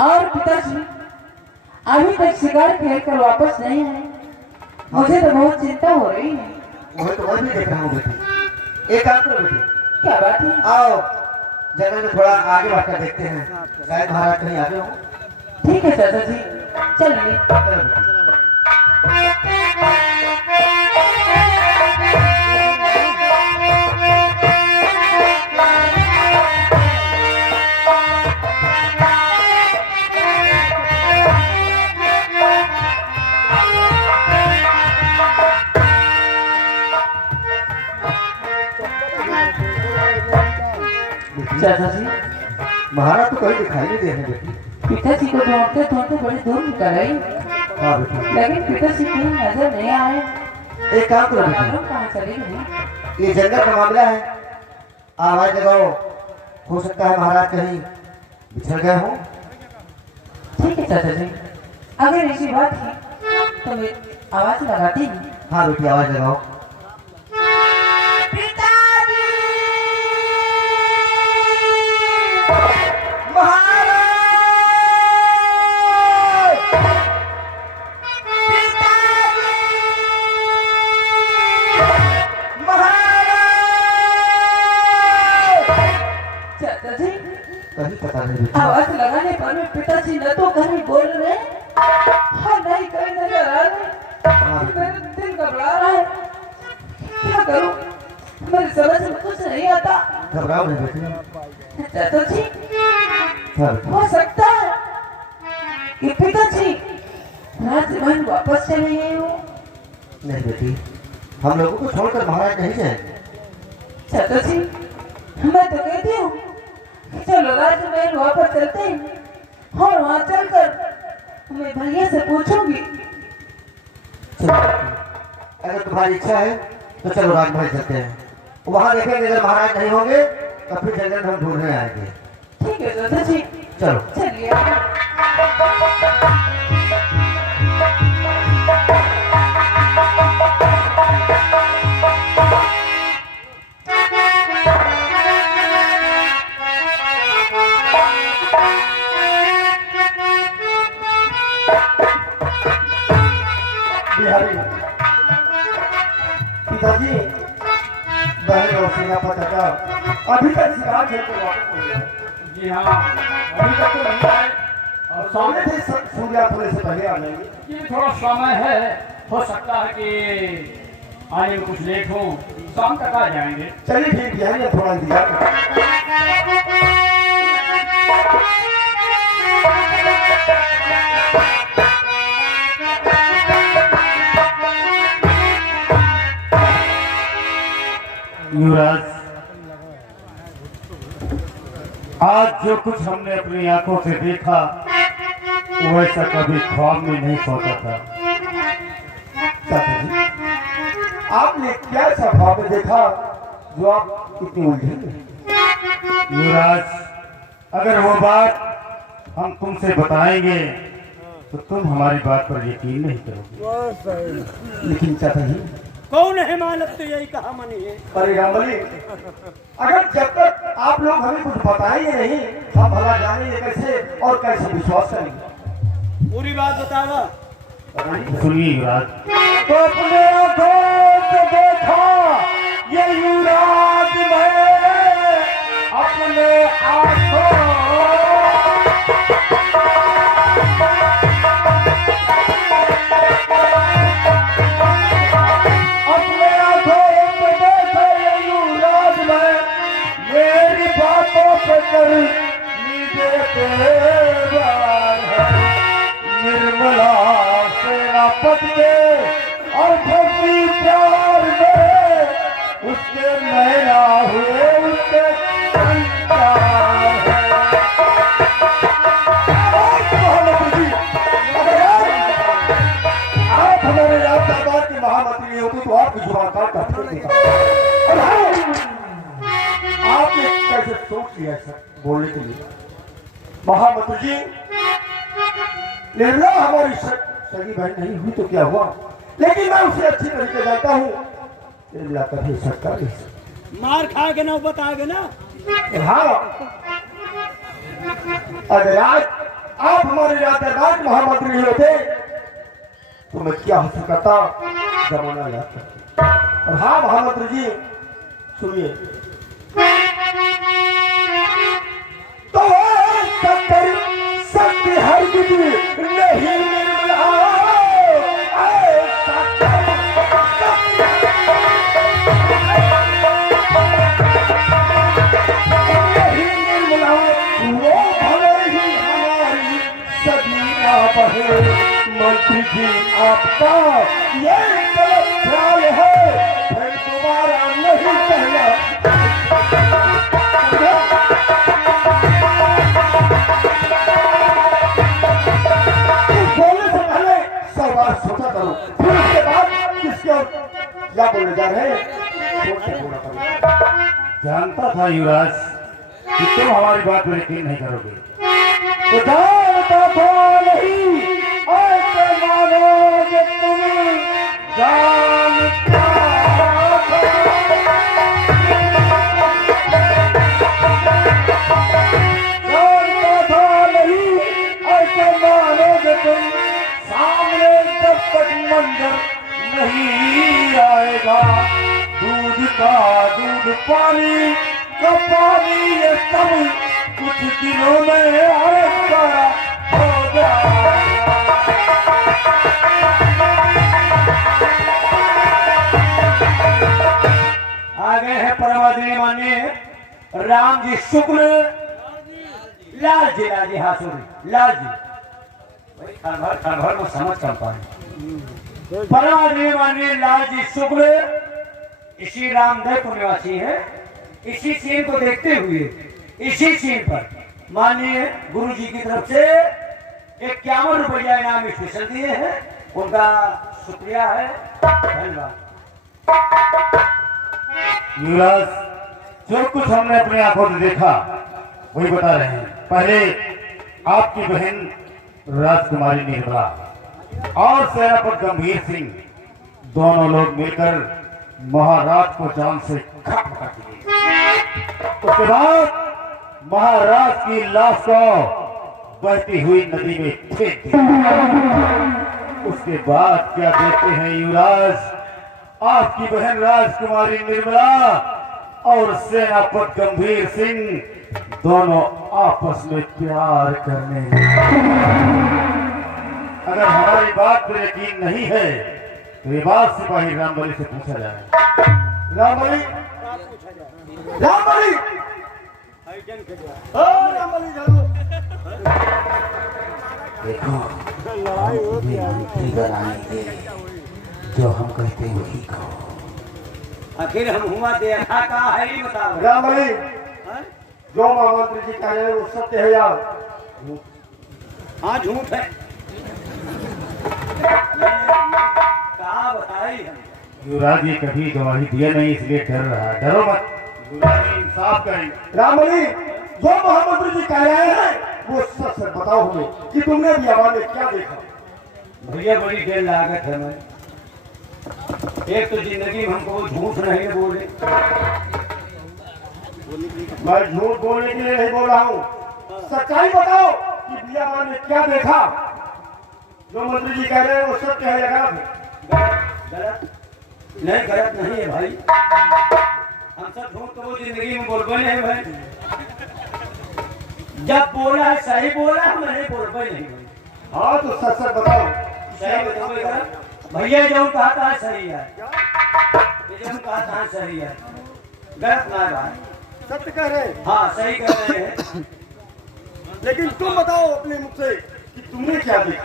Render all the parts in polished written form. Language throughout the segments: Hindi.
और पिताजी अभी तक शिकार खेल कर वापस नहीं आए। मुझे तो बहुत चिंता हो रही है। वही तो मैं भी देख रहा हूँ बेटी। एक काम करो बेटी, क्या बात है? आओ जगह में थोड़ा आगे बढ़कर देखते हैं, शायद महाराज कहीं आगे हो। ठीक है चाचा जी, चलिए। चलो बेटी। चाचा जी महाराज तो कहीं दिखाई नहीं दे रहे बेटी। पिताजी को ढूंढते ढूंढते बड़ी दूर निकल आई, हाँ बेटी। लेकिन पिताजी कहीं नजर नहीं आए। एक काम करो बेटी, मालूम कहाँ चले गए? ये जंगल का मामला है, आवाज लगाओ, हो सकता है महाराज कहीं बिछड़ गए हो। ठीक है चाचा जी, अगर ऐसी बात है तो मैं आवाज लगाती हूँ। हाँ बेटी आवाज लगाओ। चाचा जी कहीं पता नहीं बेटी। आवाज लगाने पर भी पिताजी न तो कहीं बोल रहे और नहीं कहीं नजर आ रहे। मेरा दिल घबरा रहा है, क्या करूं? मेरी समझ में कुछ नहीं आता। घबराओ नहीं बेटी। चाचा जी हाँ बेटी। हो सकता है कि पिताजी राजमहल वापस चले गए हो। नहीं बेटी, हम लोगों को छोड़कर महाराज नहीं जाएंगे। चाचा जी मैं तो कहती हूँ चलो राजमहल वापस चलते हैं और वहाँ चलकर मैं भैया से पूछूंगी। चलो बेटी, अगर तुम्हारी इच्छा है तो चलो राजमहल चलते हैं, वहाँ देखेंगे अगर महाराज नहीं होंगे तो फिर जंगल में हम ढूंढने आएंगे। ठीक है चाचा जी, चलो। चलिए। बिहारी पिताजी, बहन और सिंगापुर चाचा अभी तक शिकार खेल कर वापस नहीं आए। जी हाँ, अभी तक तो नहीं आए और सामने सामने थे सूर्यास्त होने से पहले आ जाएंगे। ये थोड़ा समय है, हो सकता है कि आने में कुछ लेट हो, शाम तक आ जाएंगे। चलिए ठीक बिहारी, अब थोड़ा इंतजार करें। युवराज, आज जो कुछ हमने अपनी आंखों से देखा वैसा कभी ख्वाब में नहीं सोचा था। चाचा जी, आपने क्या ऐसा ख्वाब में देखा जो आप इतनी उलझे हैं? युवराज, अगर वो बात हम तुमसे बताएंगे तो तुम हमारी बात पर यकीन नहीं करोगे। लेकिन चाचा जी, कौन है मानव तो यही कहा मनी है। अरे रामबली, अगर जब तक आप लोग हमें कुछ बताएंगे नहीं, हम भला जानेंगे कैसे और कैसे विश्वास करेंगे? पूरी बात बतावा। सुनिए युवराज, तो अपने आंखों से देखा ये युवराज में, अपने आंखों निर्मला सेनापति में और भक्ति प्यार में उसके नैना हुए उसके संस्कार हैं। आप हमारे राज दरबार की महामंत्री नहीं होती तो आपकी जुबान काट कर फेंक देता। आपने कैसे सोच लिया सर बोलने के लिए? महामंत्री जी, निर्मला हमारी सगी बहन नहीं हुई तो क्या हुआ, लेकिन मैं उसे अच्छी तरीके जानता हूँ। निर्मला कभी सकता नहीं। मार खा के ना बताओगे ना। हाँ, अगर आज आप हमारे दरबार के महामंत्री होते तो मैं क्या हासिल करता, जमाना याद करता। और हाँ महामंत्री जी सुनिए, तो सत्य हर विधि नहीं मंत्री जी आपका ये गलत ख्याल है, फिर दोबारा नहीं कहना। बोलने से पहले 100 बार सोचा करो, फिर उसके बाद किसके और क्या बोलने जा रहे हैं सोच के बोला करो। जानता था युवराज कि तुम हमारी बात पर यकीन नहीं करोगे, तो जानता था नहीं ऐसे मानोगे तुम, जानता था नहीं ऐसे मानोगे तुम, सामने जब तक मंजर नहीं आएगा, दूध का दूध पानी का पानी ये सब कुछ दिनों में आएगा हो जाएगा। आगे है परमादरणीय माननीय राम जी शुक्ल लाल जी, हाँ सॉरी लाल जी, खरभर में समझ कर पाए। परमादरणीय माननीय लाल जी शुक्ल इसी रामदेव को निवासी है। इसी सीन को देखते हुए इसी सीन पर माननीय गुरु जी की तरफ से 51 रुपया इनाम स्पेशल दिए हैं, उनका शुक्रिया है, धन्यवाद। युवराज जो कुछ हमने अपनी आंखों से देखा वही बता रहे हैं। पहले आपकी बहन राजकुमारी निर्मला और सेनापति गंभीर सिंह दोनों लोग मिलकर महाराज को जान से खत्म कर दिए। उसके बाद महाराज की लाश को बहती हुई नदी में फेंक दिया। उसके बाद क्या देखते हैं युवराज, आपकी बहन राजकुमारी निर्मला और सेनापति गंभीर सिंह दोनों आपस में प्यार करने लगे। अगर हमारी बात पर यकीन नहीं है तो ये बात सिपाही रामबली से पूछा जाए। रामबली, रामबली, देखो मंत्री बनाएंगे, जो हम कहते हैं वही कहो। आखिर हम हुआ देखा का है ही बताओ। रामबली, जो महामंत्री जी कह रहे हैं वो सत्य है यार? हाँ झूठ है, कहा बताई हम। युवराज जी कभी गवाही दिया नहीं इसलिए डर रहा है, डरो मत, युवराज जी इंसाफ करें। रामबली, जो महामंत्री जी कह रहे हैं वो सच सच बताओ हमें कि तुमने बियाबान में क्या देखा। भैया बड़ी देर लागत है। मैं एक तो जिंदगी में हमको झूठ नहीं बोले, मैं झूठ बोलने के लिए नहीं बोल रहा हूँ, सच्चाई बताओ कि बियाबान में क्या देखा। जो मंत्री जी कह रहे हैं वो सत्य है या गलत? गलत नहीं, गलत नहीं है भाई। हम सब झूठ तो वो जिंदगी में बोल गए नहीं भाई। जब बोला है सही बोला, हम नहीं बोल गए नहीं भाई। हाँ तो सच सच बताओ। सही बताओ भैया, जो कहा था सही है, जो कहा था सही है, गलत ना है भाई। सत्य कह रहे हैं? हाँ सही कह रहे हैं। लेकिन तुम बताओ अपने मुख से कि तुमने क्या देखा।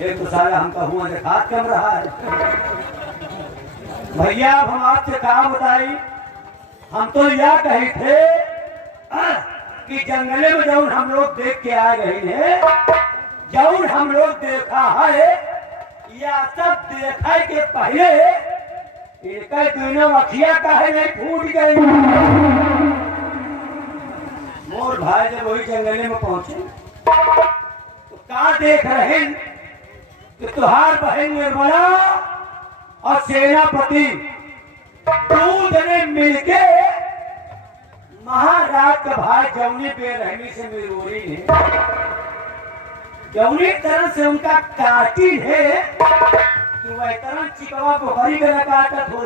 एक तो साला हमका हुआ देखा कम रहा है भैया। अब हम आपसे कहा बताई, हम तो यह कहे थे कि जंगले में जौन हम लोग देख के आ गए हैं, जौन हम लोग देखा है या सब देखा के पहले एक दोनों अखिया का है नहीं फूट गई। मोर भाई जब वही जंगले में पहुंचे तो क्या देख रहे हैं कि तुहार बहन निर्मला और सेनापति दो जने मिलके महाराज का भाई जौनी बेरहमी से मिरोरी है, जौनी तरह से उनका काटी है कि वह तरह चिकवा पोखरी के काटत हो।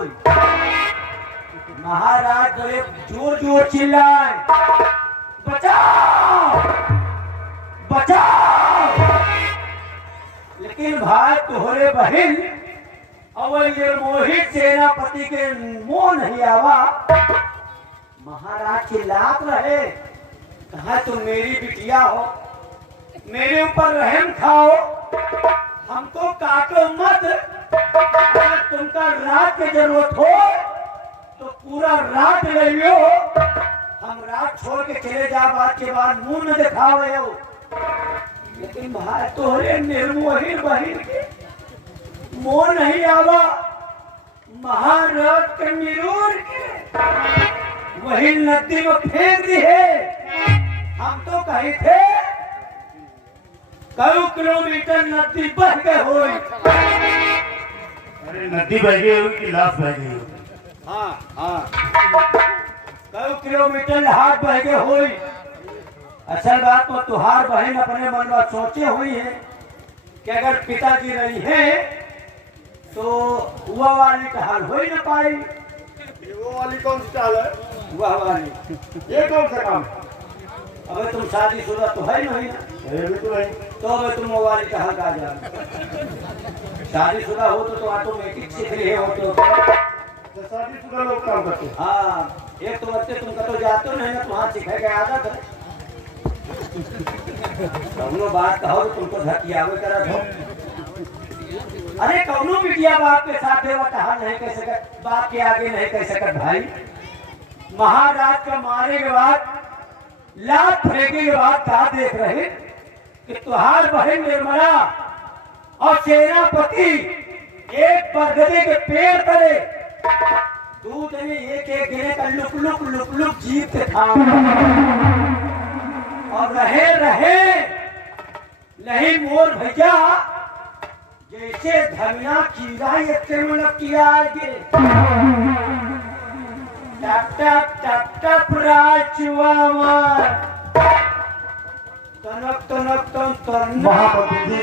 महाराज गए जोर जोर चिल्लाए, बचाओ बचाओ। लेकिन भाई तोहरे बहन और ये मोहित सेनापति के मुंह नहीं आवा। महाराज चिल्लात रहे, कहा तुम मेरी बिटिया हो, मेरे ऊपर रहम खाओ, हमको काटो मत। अगर तुमका रात की जरूरत हो तो पूरा रात ले लो, हम रात छोड़ के चले जा, बात के बाद मुंह न दिखाओ हो। लेकिन भाई तोहरे निर्मोही बहिन के मुंह नहीं आवा। महाराज के मिरूर के वही नदी में फेंक दी है। हम तो कहे थे कई किलोमीटर नदी बह गए हो। अरे नदी बह गई होगी कि लाश बह गई होगी? हाँ हाँ, कई किलोमीटर हाथ बह गए हो। असल बात तो तुहार बहन अपने मन में सोचे हुई है कि अगर पिताजी रही है तो हुआ वाली का हाल हो ही न पाई। वो वाली कौन सी चाल है? हुआ वाली ये कौन सा काम है? अबे तुम शादीशुदा तो है नहीं ना, ये भी तो नहीं। तो अबे तुम वो वाली का हाल कहा जा। शादीशुदा हो तो ऑटोमेटिक सीख रहे हो तो शादीशुदा लोग काम करते हैं। हाँ, एक तो बच्चे तुम तो जाते नहीं ना, तुम्हारा सिखाए गया आदत है। कौनो बात कहो तो तुमको धकियावे करा दो। अरे कौनो बिटिया बाप के साथ हाल नहीं कह सकत, बाप के आगे नहीं कह सकत भाई। महाराज का मारे के बाद, लात फेंके के बाद कहा देख रहे कि तुहार बहन निर्मला और सेनापति एक बरगदे के पेड़ तले दूध में एक एक गिरे का look look look look jeep के था और रहे रहे नहीं मोर भैया जैसे धनिया कीड़ा एक मतलब किया आगे टप टप टप टप राचुआ मार तनक तनक तन तन। महामंत्री जी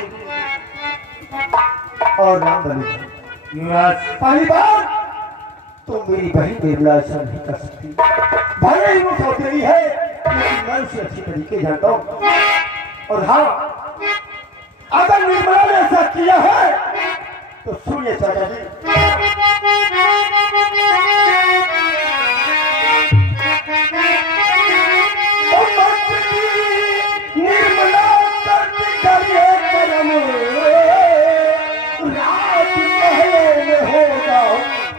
और राम बलि युवराज पहली बार तो मेरी बहन निर्मला ऐसा नहीं कर सकती। भले ही वो सौतेली है लेकिन मैं उसे अच्छी तरीके जानता हूँ। और हाँ, अगर निर्मला ने ऐसा किया है तो सुनिए चाचा जी, निर्मला करती करिए करम, रात महले में होगा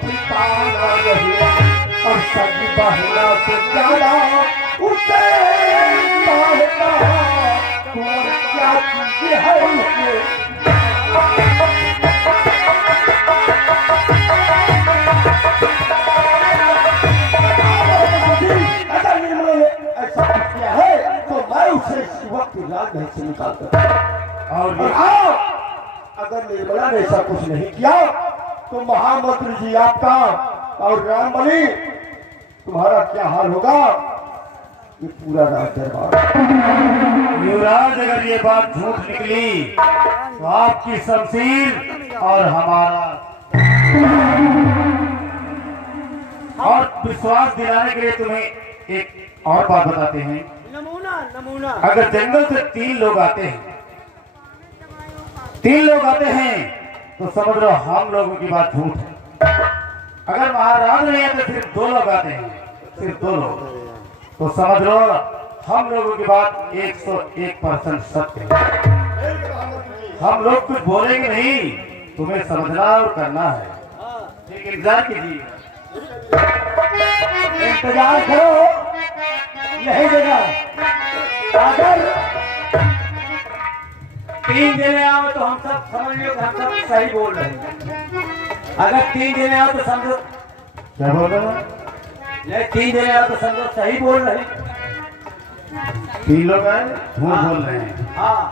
ठिकाना नहीं। और सगी बहना से ज्यादा उसे मारता और क्या चीज है उसमें। अगर निर्मला ने ऐसा कुछ किया है तो मैं उसे इस वक्त राजमहल से निकाल कर। और हाँ, अगर निर्मला ने ऐसा कुछ नहीं किया तो महामंत्री जी आपका और राम बलि तुम्हारा क्या हाल होगा ये पूरा राज दरबार। युवराज अगर ये बात झूठ निकली तो आपकी शमशीर और हमारा, और विश्वास दिलाने के लिए तुम्हें एक और बात बताते हैं। नमूना नमूना। अगर जंगल से 3 लोग आते हैं, 3 लोग आते हैं तो समझ लो हम लोगों की बात झूठ है। अगर महाराज नहीं आते सिर्फ 2 लोग आते हैं, सिर्फ 2 लोग, तो समझ लो हम लोगों की बात 101% सत्य है। हम लोग कुछ बोलेंगे नहीं, तुम्हें समझना और करना है। ठीक, इंतजार कीजिए। इंतजार करो यही जगह। अगर 3 जने आओ तो हम सब समझ लो कि हम सब सही बोल रहे हैं। अगर 3 जने आओ तो समझो, क्या बोल रहे हो? नहीं 3 जने आओ तो समझो सही बोल रहे हैं। 3 लोग आए झूठ बोल रहे हैं। हाँ,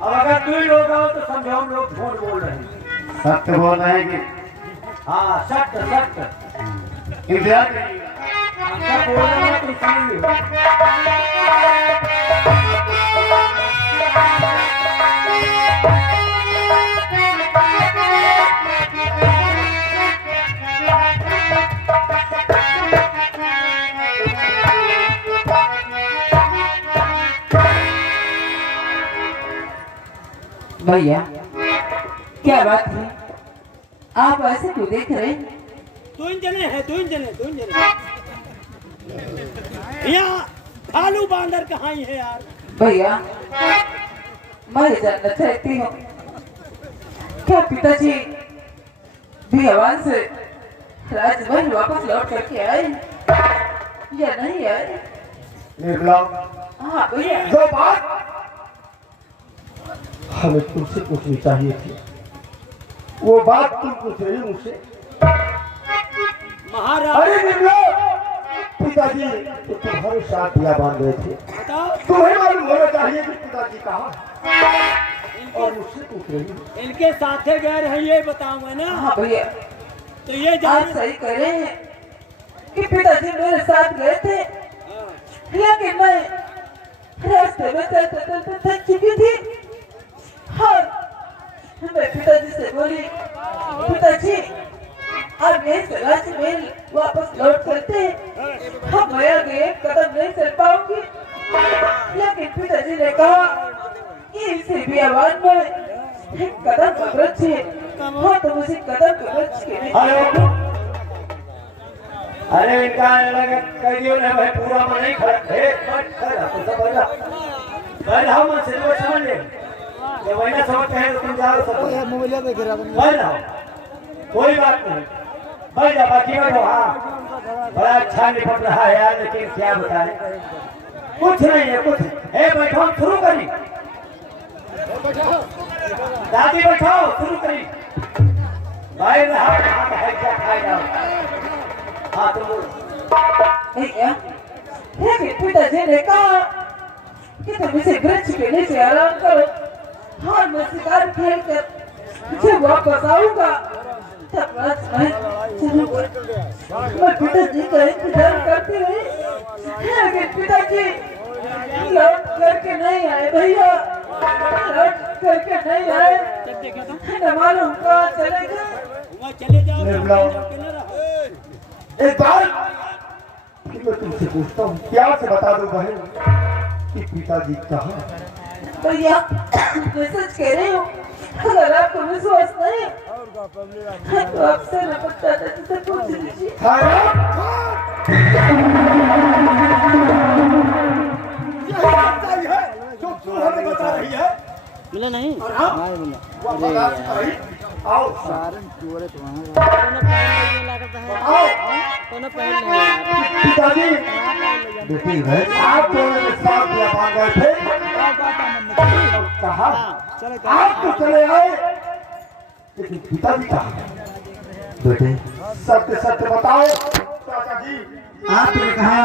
और अगर 2 लोग आओ तो समझो हम लोग झूठ बोल रहे हैं। सत्य बोल रहे हैं कि हाँ, सत्य सत्य। इंतजार करिए। क्या बोल रहा है तुम सुन लो। भैया क्या बात है, आप ऐसे क्यों देख रहे हैं? तुम जने यहाँ भालू बांदर कहाँ है यार? भैया मैं जानना चाहती हूँ क्या पिताजी भिवान से राजमहल वापस लौट करके आए या नहीं आए? निर्मला, हाँ भैया। जो बात हमें तुमसे पूछनी चाहिए थी वो बात तुम पूछ रही हो मुझसे। महाराज अरे निर्मला, पिताजी तो तुम्हारे साथ दिया बांध रहे थे, बताओ, तुम्हें मालूम होना चाहिए कि पिताजी कहाँ हैं। और मुझसे पूछ रही हो। इनके साथे गए रहे ये बताऊंगा ना। हाँ भैया, तो ये आप जान सही कह रहे हैं कि पिताजी मेरे साथ गए थे, लेकिन मैं रास्ते में चलते थक चुकी थी और मैं पिताजी से बोली, पिताजी आप यहीं से राजमहल वापस लौट सकते हैं, हम मैं आगे एक कदम नहीं चल पाऊंगी। लेकिन पिताजी ने कहा कि इसी बियाबान में एक कदम का वृक्ष है, हाँ तो उसी कदम के वृक्ष के नीचे अरे इनका लगा कहियो ना भाई पूरा मन नहीं खड़ा है बट खड़ा तो सब बजा कर हम से वो समझ ले ये वही समझते हैं तो तुम जाओ सब ये मोबाइल देख रहा तुम बजा कोई बात नहीं बजा बाकी बैठो। हाँ बड़ा अच्छा निपट रहा है यार, लेकिन क्या बताएं कुछ नहीं है कुछ है। बैठो हम शुरू करें, दादी बैठो शुरू करें भाई। हाथ है क्या खाएगा? हाँ तुम भैया, लेकिन पिताजी ने कहा कि तुम इसे वृक्ष के नीचे आराम करो, हाँ मैं शिकार खेल कर जब वापस आऊंगा तब राजमहल चलूंगा। मैं पिताजी का इंतजार करती रही, लेकिन पिताजी लौट करके नहीं आए भैया, लौट करके नहीं आए, न मालूम कहाँ चले गए। निर्मला, एक बात फिर मैं तुमसे पूछता हूँ, प्यार से बता दो बहन कि पिताजी कहाँ हैं? भैया मैं सच कह रही हूँ, अगर आपको विश्वास नहीं तो आपसे न पता से पूछ लीजिए। जो तू हमें बता रही है मिला नहीं और हम वो बता चुका। आओ सारन चोरे तुम्हारा कोनो पहल नहीं है। पिताजी बेटी है, आप दोनों के साथ व्यापार गए थे, कहा आप तो चले आए, लेकिन पिताजी कहा? बेटे सत्य सत्य बताओ। चाचा जी आपने कहा